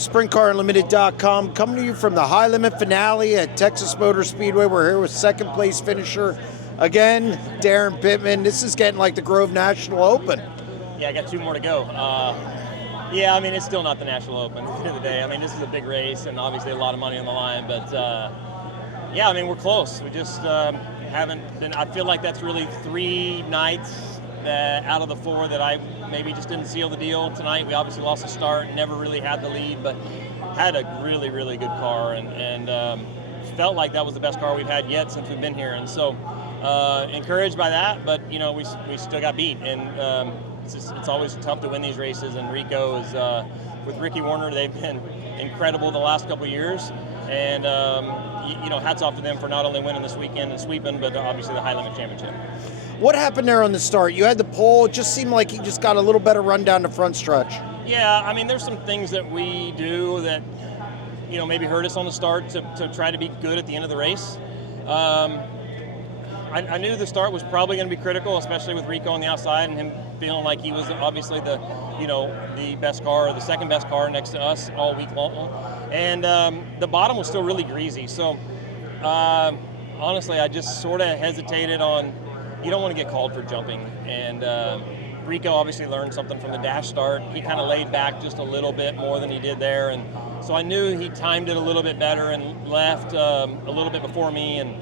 SprintCarUnlimited.com, coming to you from the high limit finale at Texas Motor Speedway. We're here with second place finisher again, Daryn Pittman. This is getting like the Grove National Open. Yeah, I got two more to go. Yeah, I mean, it's still not the National Open at the end of the day. I mean, this is a big race and obviously a lot of money on the line, but yeah, I mean, we're close. We just haven't been, I feel like that's really 3 nights out of the 4 that I maybe just didn't seal the deal. Tonight we obviously lost the start, never really had the lead, but had a really, really good car and felt like that was the best car we've had yet since we've been here. And so encouraged by that, but you know, we still got beat, and it's always tough to win these races. And Rico is, with Ricky Warner, they've been incredible the last couple of years. And you know, hats off to them for not only winning this weekend and sweeping, but obviously the high limit championship. What happened there on the start? You had the pole. It just seemed like he just got a little better run down the front stretch. Yeah, I mean, there's some things that we do that, you know, maybe hurt us on the start to try to be good at the end of the race. I knew the start was probably going to be critical, especially with Rico on the outside and him feeling like he was obviously the best car, or the second best car next to us all week long. And the bottom was still really greasy. So honestly, I just sort of hesitated on, you don't want to get called for jumping. And Rico obviously learned something from the dash start. He kind of laid back just a little bit more than he did there. And so I knew he timed it a little bit better and left a little bit before me. And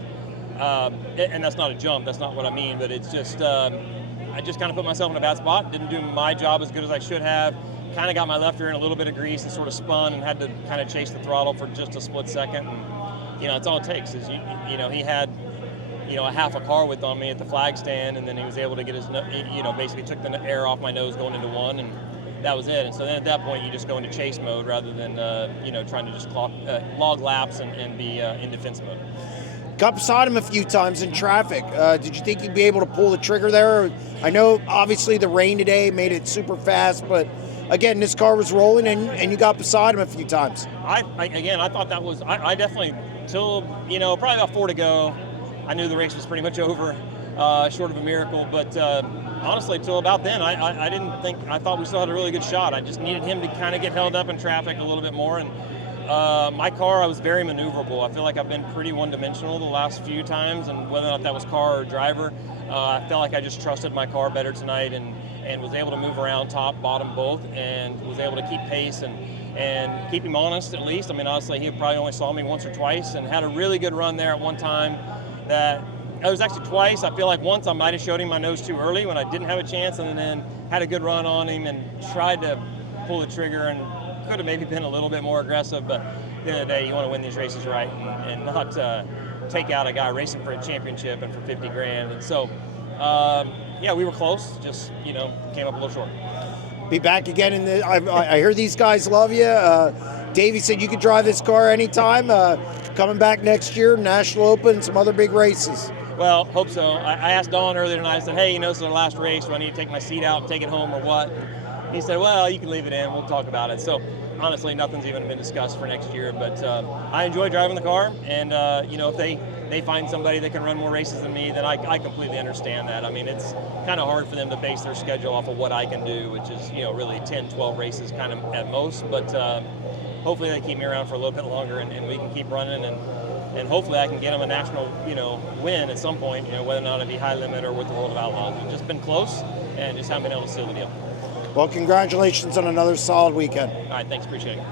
that's not a jump, that's not what I mean, but it's just, I just kind of put myself in a bad spot, didn't do my job as good as I should have, kind of got my left rear in a little bit of grease and sort of spun and had to kind of chase the throttle for just a split second. And, you know, that's all it takes is, you know, he had, you know, a half a car width on me at the flag stand, and then he was able to get his, you know, basically took the air off my nose going into one, and that was it. And so then at that point, you just go into chase mode rather than, you know, trying to just log laps and be in defense mode. Got beside him a few times in traffic. Did you think you'd be able to pull the trigger there? I know, obviously, the rain today made it super fast, but again, this car was rolling, and you got beside him a few times. I thought that was, I definitely, till, you know, probably about 4 to go, I knew the race was pretty much over, short of a miracle. But honestly, till about then, I didn't think, I thought we still had a really good shot. I just needed him to kind of get held up in traffic a little bit more. And my car, I was very maneuverable. I feel like I've been pretty one-dimensional the last few times, and whether or not that was car or driver, I felt like I just trusted my car better tonight and was able to move around top, bottom, both, and was able to keep pace and keep him honest at least. I mean, honestly, he probably only saw me once or twice and had a really good run there at one time. That it was actually twice. I feel like once I might have showed him my nose too early when I didn't have a chance, and then had a good run on him and tried to pull the trigger and could have maybe been a little bit more aggressive. But at the end of the day, you want to win these races right and not take out a guy racing for a championship and for 50 grand. And so, yeah, we were close. Just, you know, came up a little short. Be back again in the. I hear these guys love you. Davey said you could drive this car anytime. Coming back next year, National Open, some other big races. Well, hope so. I asked Don earlier tonight. I said, hey, you know, this is our last race. Do I need to take my seat out and take it home or what? And he said, well, you can leave it in. We'll talk about it. So honestly, nothing's even been discussed for next year. But I enjoy driving the car. And, you know, if they find somebody that can run more races than me, then I completely understand that. I mean, it's kind of hard for them to base their schedule off of what I can do, which is, you know, really 10, 12 races kind of at most. But hopefully they keep me around for a little bit longer and we can keep running. And hopefully I can get them a national, you know, win at some point, you know, whether or not it be high limit or with the World of Outlaws. We've just been close and just haven't been able to seal the deal. Well, congratulations on another solid weekend. All right, thanks, appreciate it.